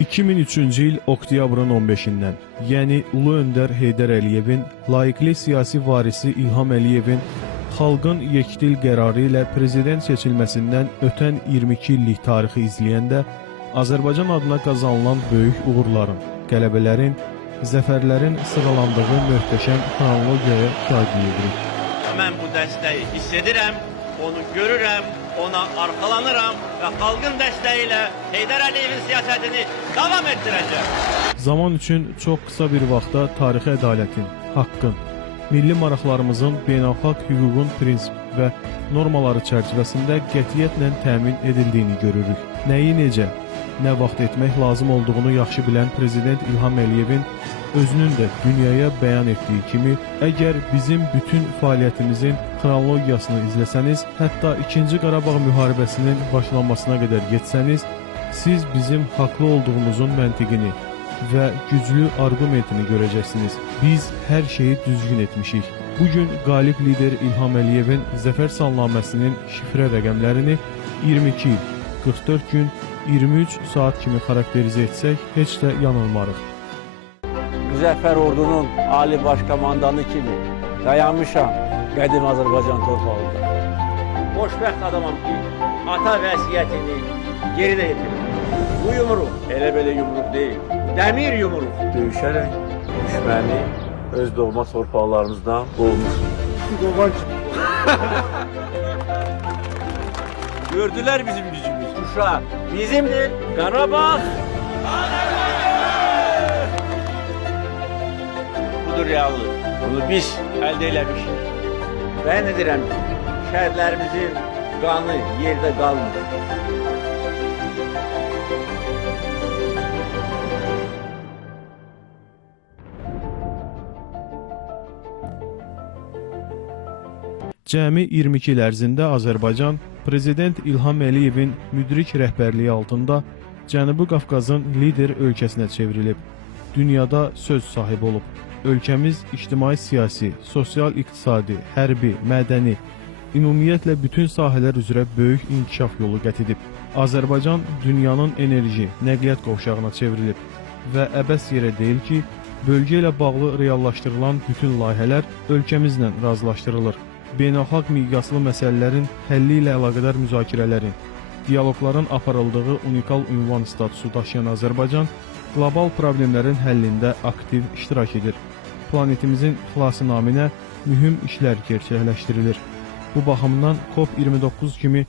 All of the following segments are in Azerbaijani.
2003-cü il oktyabrın 15-dən, yəni Ulu Öndər Heydər Əliyevin, layiqli siyasi varisi İlham Əliyevin xalqın yekdil qərarı ilə prezident seçilməsindən ötən 22 illik tarixi izləyəndə Azərbaycan adına qazanılan böyük uğurların, qələbələrin, zəfərlərin sıralandığı möhtəşəm xronologiyaya şahidlik edirik. Mən bu dəstəyi hiss edirəm, onu görürəm, ona arxalanıram və xalqın dəstəyi ilə Heydər Əliyevin siyasətini davam etdirəcəm. Zaman üçün çox qısa bir vaxtda tarixi ədalətin, haqqın, milli maraqlarımızın beynəlxalq hüququn prinsip və normaları çərçivəsində qətiyyətlə təmin edildiyini görürük. Nəyi necə, nə vaxt etmək lazım olduğunu yaxşı bilən Prezident İlham Əliyevin özünün də dünyaya bəyan etdiyi kimi, əgər bizim bütün fəaliyyətimizin xronologiyasını izləsəniz, hətta 2-ci Qarabağ müharibəsinin başlanmasına qədər getsəniz, siz bizim haqlı olduğumuzun məntiqini və güclü arqumentini görəcəksiniz. Biz hər şeyi düzgün etmişik. Bugün qalib lider İlham Əliyevin zəfər salnaməsinin şifrə rəqəmlərini 22 il, 44 gün, 23 saat kimi xarakterizə etsək, heç də yanılmarıq. Müzəffər ordunun Ali Başkomandanı kimi dayanmışam qədim Azərbaycan torpağında. Xoşbəxt adamam ki, ata vəsiyyətini geridə yetirir. Bu yumruq elə belə yumruq deyil, dəmir yumruq. Döyüşərək düşməni öz doğma torpaqlarımızdan qovmuş. Gördülər bizim gücümüz. Uşaq bizimdir, Qarabağ. Budur reallıq. Bunu biz əldə eləmişik. Bəyan edirəm ki, şəhidlərimizin qanı yerdə qalmır. Cəmi 22 il ərzində Azərbaycan Prezident İlham Əliyevin müdrik rəhbərliyi altında Cənubi Qafqazın lider ölkəsinə çevrilib, dünyada söz sahibi olub. Ölkəmiz ictimai-siyasi, sosial-iqtisadi, hərbi, mədəni, ümumiyyətlə bütün sahələr üzrə böyük inkişaf yolu qət edib. Azərbaycan dünyanın enerji, nəqliyyat qovşağına çevrilib və əbəs yerə deyil ki, bölgə ilə bağlı reallaşdırılan bütün layihələr ölkəmizlə razılaşdırılır. Beynəlxalq miqyaslı məsələlərin həlli ilə əlaqədar müzakirələrin, diyaloqların aparıldığı unikal ünvan statusu daşıyan Azərbaycan qlobal problemlərin həllində aktiv iştirak edir. Planetimizin xilası naminə mühüm işlər gerçəkləşdirilir. Bu baxımdan COP29 kimi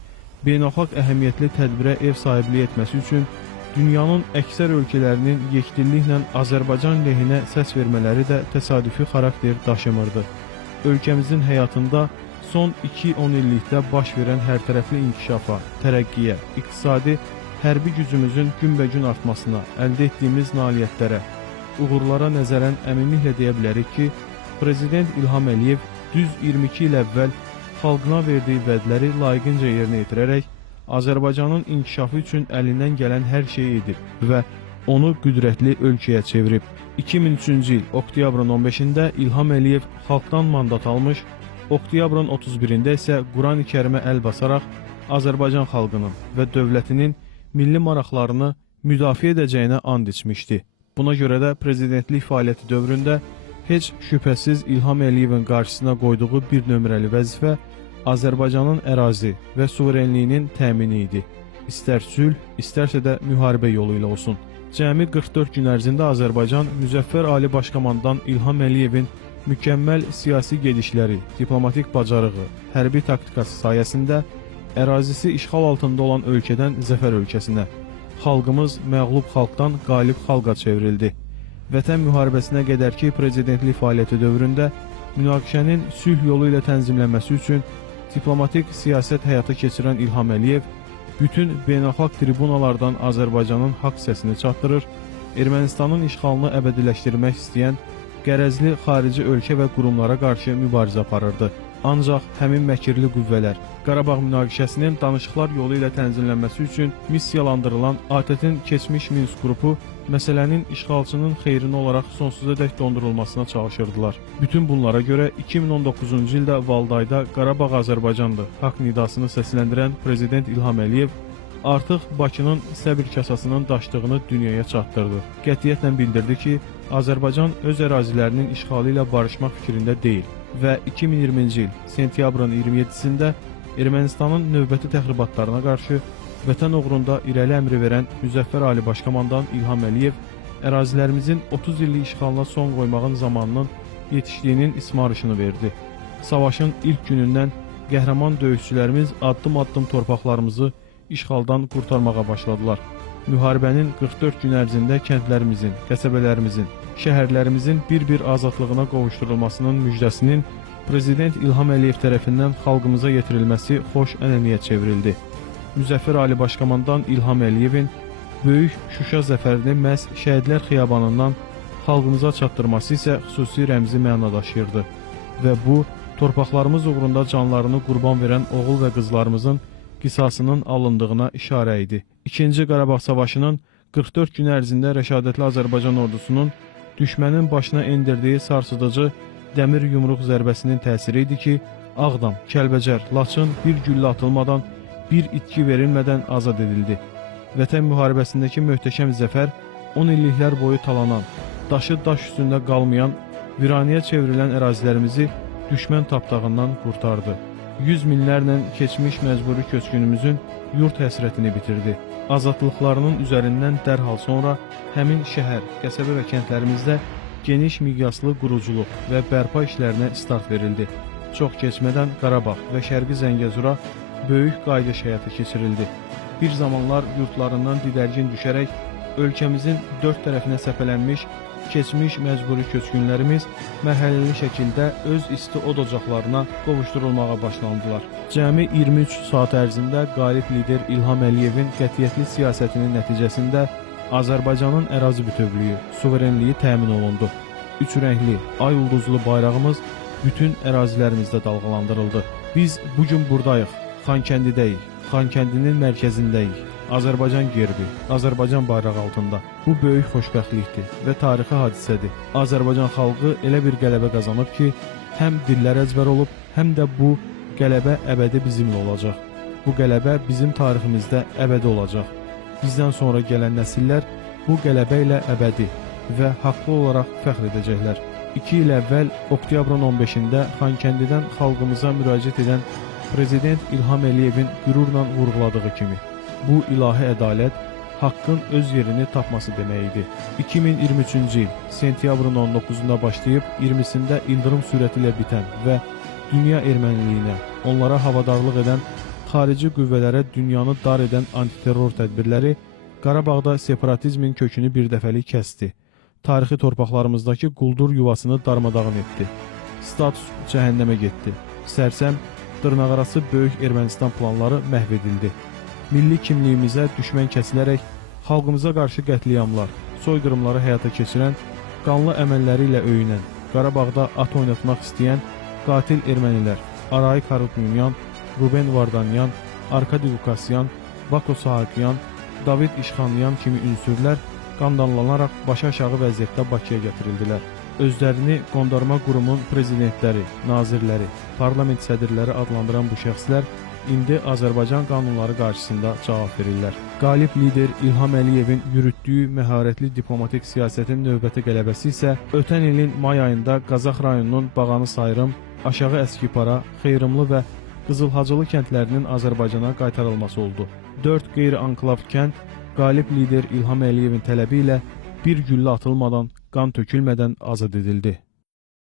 beynəlxalq əhəmiyyətli tədbirə ev sahibliyi etməsi üçün dünyanın əksər ölkələrinin yekdilliklə Azərbaycan lehinə səs vermələri də təsadüfi xarakter daşımırdı. Ölkəmizin həyatında son 2-10 illikdə baş verən hərtərəfli inkişafa, tərəqqiyə, iqtisadi, hərbi gücümüzün günbəgün artmasına, əldə etdiyimiz nailiyyətlərə, uğurlara nəzərən əminliklə deyə bilərik ki, Prezident İlham Əliyev düz 22 il əvvəl xalqına verdiyi vədləri layiqincə yerinə yetirərək Azərbaycanın inkişafı üçün əlindən gələn hər şeyi edib və onu qüdrətli ölkəyə çevirib. 2003-cü il oktyabrın 15-də İlham Əliyev xalqdan mandat almış, oktyabrın 31-də isə Qurani Kərimə əl basaraq Azərbaycan xalqının və dövlətinin milli maraqlarını müdafiə edəcəyinə and içmişdi. Buna görə də prezidentlik fəaliyyəti dövründə heç şübhəsiz İlham Əliyevin qarşısına qoyduğu bir nömrəli vəzifə Azərbaycanın ərazi və suverenliyinin təmini idi. İstər sülh, istərsə də müharibə yolu ilə olsun. Cəmi 44 gün ərzində Azərbaycan Müzəffər Ali Başkomandan İlham Əliyevin mükəmməl siyasi gedişləri, diplomatik bacarığı, hərbi taktikası sayəsində ərazisi işğal altında olan ölkədən zəfər ölkəsinə, xalqımız məğlub xalqdan qalib xalqa çevrildi. Vətən müharibəsinə qədərki prezidentlik fəaliyyəti dövründə münaqişənin sülh yolu ilə tənzimlənməsi üçün diplomatik siyasət həyata keçirən İlham Əliyev bütün beynəlxalq tribunalardan Azərbaycanın haqq səsini çatdırır, Ermənistanın işğalını əbədiləşdirmək istəyən qərəzli xarici ölkə və qurumlara qarşı mübarizə aparırdı. Ancaq həmin məkirli qüvvələr Qarabağ münaqişəsinin danışıqlar yolu ilə tənzimlənməsi üçün missiyalandırılan ATƏT-in keçmiş Minsk qrupu məsələnin işğalçının xeyrinə olaraq sonsuzadək dondurulmasına çalışırdılar. Bütün bunlara görə 2019-cu ildə Valdayda Qarabağ Azərbaycandır haqq nidasını səsləndirən Prezident İlham Əliyev artıq Bakının səbir kasasının daşdığını dünyaya çatdırdı. Qətiyyətlə bildirdi ki, Azərbaycan öz ərazilərinin işğalı ilə barışmaq fikrində deyil və 2020-ci il sentyabrın 27-sində Ermənistanın növbəti təxribatlarına qarşı vətən uğrunda irəli əmri verən Müzəffər Ali Başkomandan İlham Əliyev ərazilərimizin 30 illik işğalına son qoymağın zamanının yetişdiyinin ismarışını verdi. Savaşın ilk günündən qəhrəman döyüşçülərimiz addım-addım torpaqlarımızı işğaldan qurtarmağa başladılar. Müharibənin 44 gün ərzində kəndlərimizin, qəsəbələrimizin, şəhərlərimizin bir-bir azadlığına qovuşdurulmasının müjdəsinin Prezident İlham Əliyev tərəfindən xalqımıza yetirilməsi xoş ənənəyə çevrildi. Müzəffər Ali Başkomandan İlham Əliyevin böyük Şuşa zəfərini məhz Şəhidlər Xiyabanından xalqımıza çatdırması isə xüsusi rəmzi məna daşıyırdı və bu, torpaqlarımız uğrunda canlarını qurban verən oğul və qızlarımızın qisasının alındığına işarə idi. İkinci Qarabağ Savaşının 44 gün ərzində rəşadətli Azərbaycan ordusunun düşmənin başına endirdiyi sarsıdıcı dəmir yumruq zərbəsinin təsiri idi ki, Ağdam, Kəlbəcər, Laçın bir güllə atılmadan, bir itki verilmədən azad edildi. Vətən müharibəsindəki möhtəşəm zəfər 10 illiklər boyu talanan, daşı daş üstündə qalmayan, viranəyə çevrilən ərazilərimizi düşmən tapdağından qurtardı. Yüz minlərlə keçmiş məcburi köçkünümüzün yurt həsrətini bitirdi. Azadlıqlarının üzərindən dərhal sonra həmin şəhər, qəsəbə və kəndlərimizdə geniş miqyaslı quruculuq və bərpa işlərinə start verildi. Çox keçmədən Qarabağ və Şərqi Zəngəzura böyük qayıdış həyata keçirildi. Bir zamanlar yurtlarından didərgin düşərək ölkəmizin dörd tərəfinə səpələnmiş keçmiş məcburi köçkünlərimiz mərhələli şəkildə öz isti od ocaqlarına qovuşdurulmağa başlandılar. Cəmi 23 saat ərzində qalib lider İlham Əliyevin qətiyyətli siyasətinin nəticəsində Azərbaycanın ərazi bütövlüyü, suverenliyi təmin olundu. Üç rəngli, ay ulduzlu bayrağımız bütün ərazilərimizdə dalğalandırıldı. Biz bugün buradayıq, Xankəndidəyik, Xankəndinin mərkəzindəyik. Azərbaycan gerbi, Azərbaycan bayrağı altında. Bu böyük xoşbəxtlikdir və tarixi hadisədir. Azərbaycan xalqı elə bir qələbə qazanıb ki, həm dillər əzbər olub, həm də bu qələbə əbədi bizimlə olacaq. Bu qələbə bizim tariximizdə əbədi olacaq. Bizdən sonra gələn nəsillər bu qələbə ilə əbədi və haqlı olaraq fəxr edəcəklər. 2 il əvvəl oktyabrın 15-də Xankəndidən xalqımıza müraciət edən Prezident İlham Əliyevin qürurla vurğuladığı kimi, bu ilahi ədalət haqqın öz yerini tapması demək idi. 2023-cü il sentyabrın 19-da başlayıb 20-sində ildırım sürəti ilə bitən və dünya erməniliyinə, onlara havadarlıq edən xarici qüvvələrə dünyanı dar edən antiterror tədbirləri Qarabağda separatizmin kökünü birdəfəlik kəsdi. Tarixi torpaqlarımızdakı quldur yuvasını darmadağın etdi. Status cəhənnəmə getdi. Sərsəm, dırnaqarası böyük Ermənistan planları məhv edildi. Milli kimliyimizə düşmən kəsilərək xalqımıza qarşı qətliamlar, soyqırımları həyata keçirən, qanlı əməlləri ilə öyünən, Qarabağda at oynatmaq istəyən qatil ermənilər Aray Karutmumyan, Ruben Vardanyan, Arkadi Lukasyan, Vako Sahakyan, David İşxanyan kimi ünsürlər qandanlanaraq başı aşağı vəziyyətdə Bakıya gətirildilər. Özlərini qondarma qurumun prezidentləri, nazirləri, parlament sədrləri adlandıran bu şəxslər indi Azərbaycan qanunları qarşısında cavab verirlər. Qalib lider İlham Əliyevin yürütdüyü məharətli diplomatik siyasətin növbəti qələbəsi isə ötən ilin may ayında Qazax rayonunun Bağanı Sayrım, Aşağı Əskipara, Xeyrımlı və Qızılhacılı kəndlərinin Azərbaycana qaytarılması oldu. 4 qeyri-anklav kənd qalib lider İlham Əliyevin tələbi ilə bir güllə atılmadan, qan tökülmədən azad edildi.